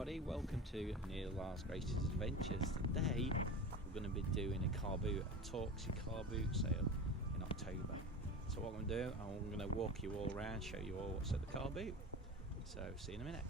everybody, welcome to Neil Lars Grace's Adventures. Today we're going to be doing a car boot, a Torksey Carboot sale in October. So what I'm going to do, I'm going to walk you all around, show you all what's at the car boot. So see you in a minute.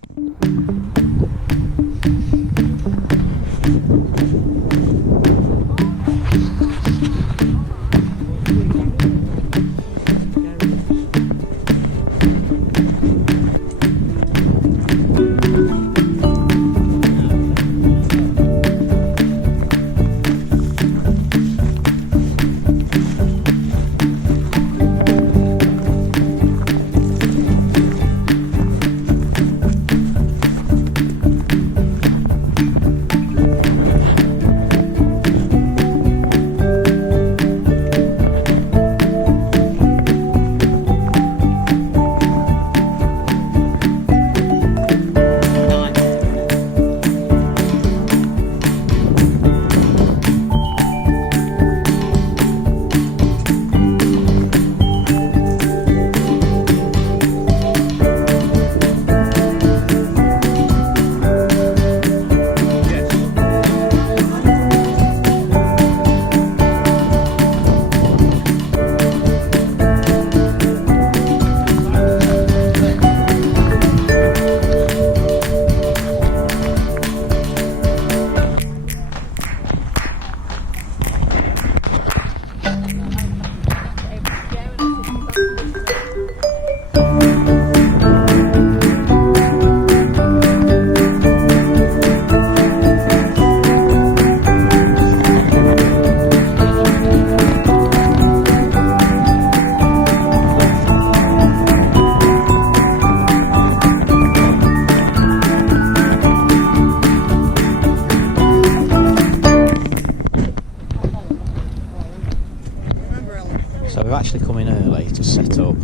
So we've actually come in early to set up,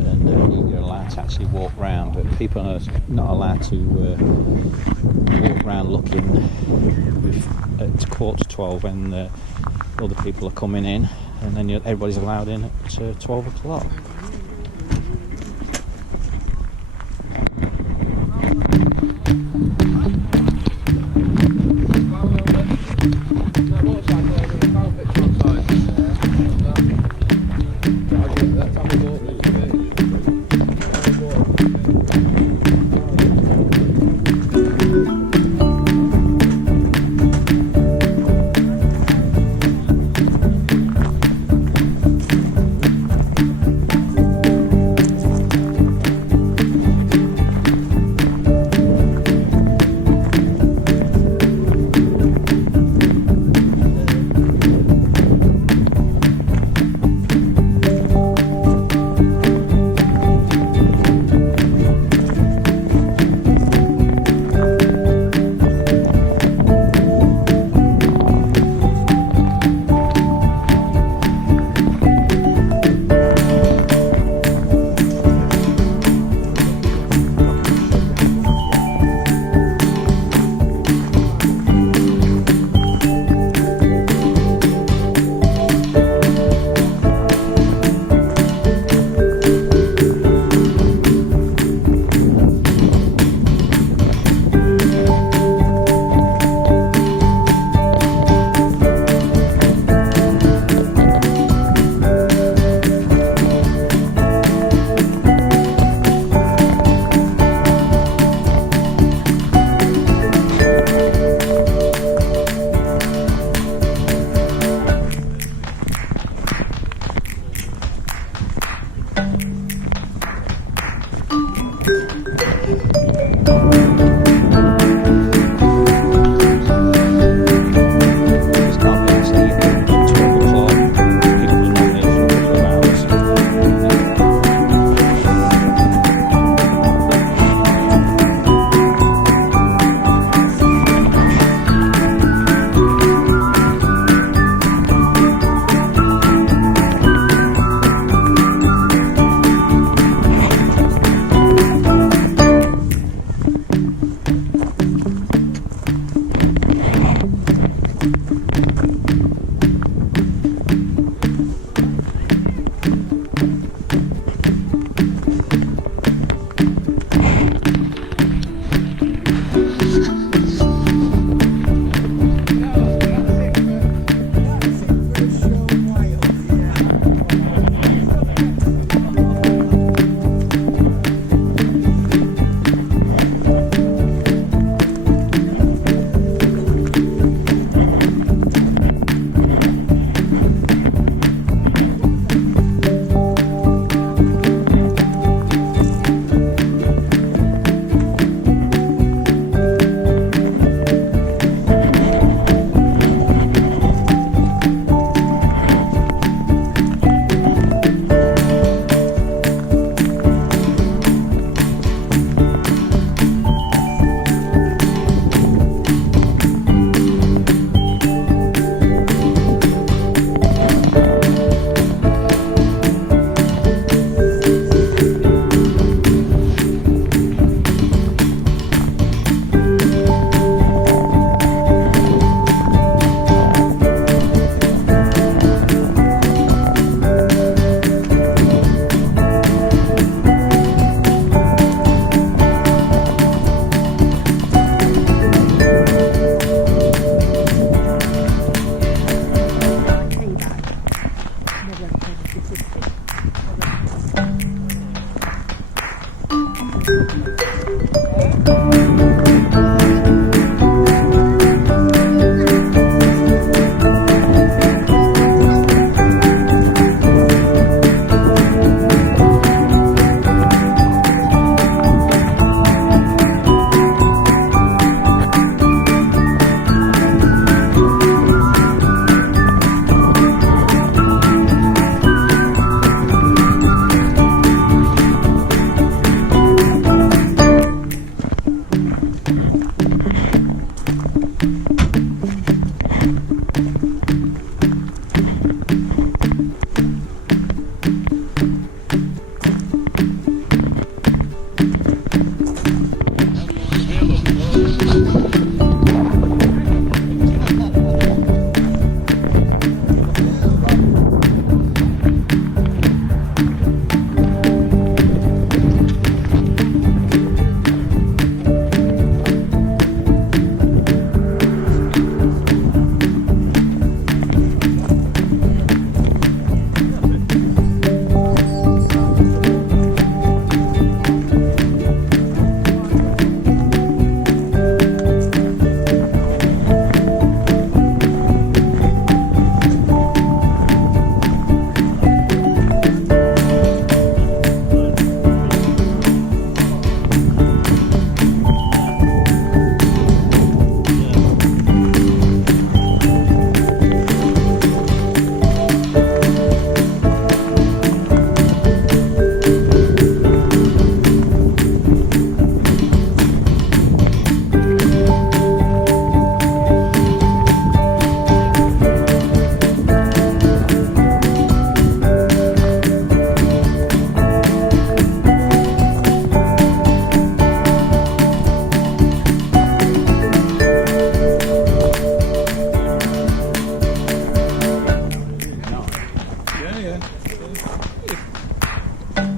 and you're allowed to actually walk round, but people are not allowed to walk round looking at 11:45 when other people are coming in, and then everybody's allowed in at 12 o'clock.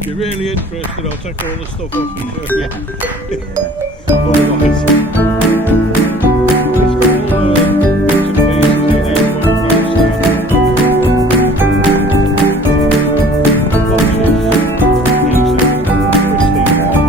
If you're really interested, I'll take all the stuff off and show you. Yeah. Otherwise, it's got all the bits and pieces in it when you understand. Boxes, easy, twisting out.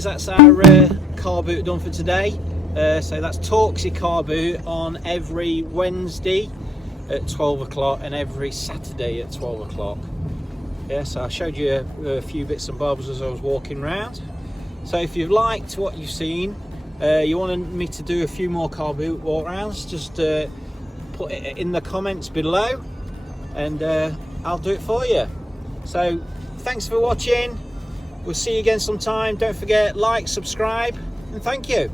That's our car boot done for today. So that's Torksey Carboot on every Wednesday at 12 o'clock and every Saturday at 12 o'clock. Yeah, so I showed you a few bits and bobs as I was walking around. So if you've liked what you've seen, you wanted me to do a few more car boot walk rounds, just put it in the comments below and I'll do it for you. So thanks for watching. We'll see you again sometime. Don't forget, like, subscribe, and thank you.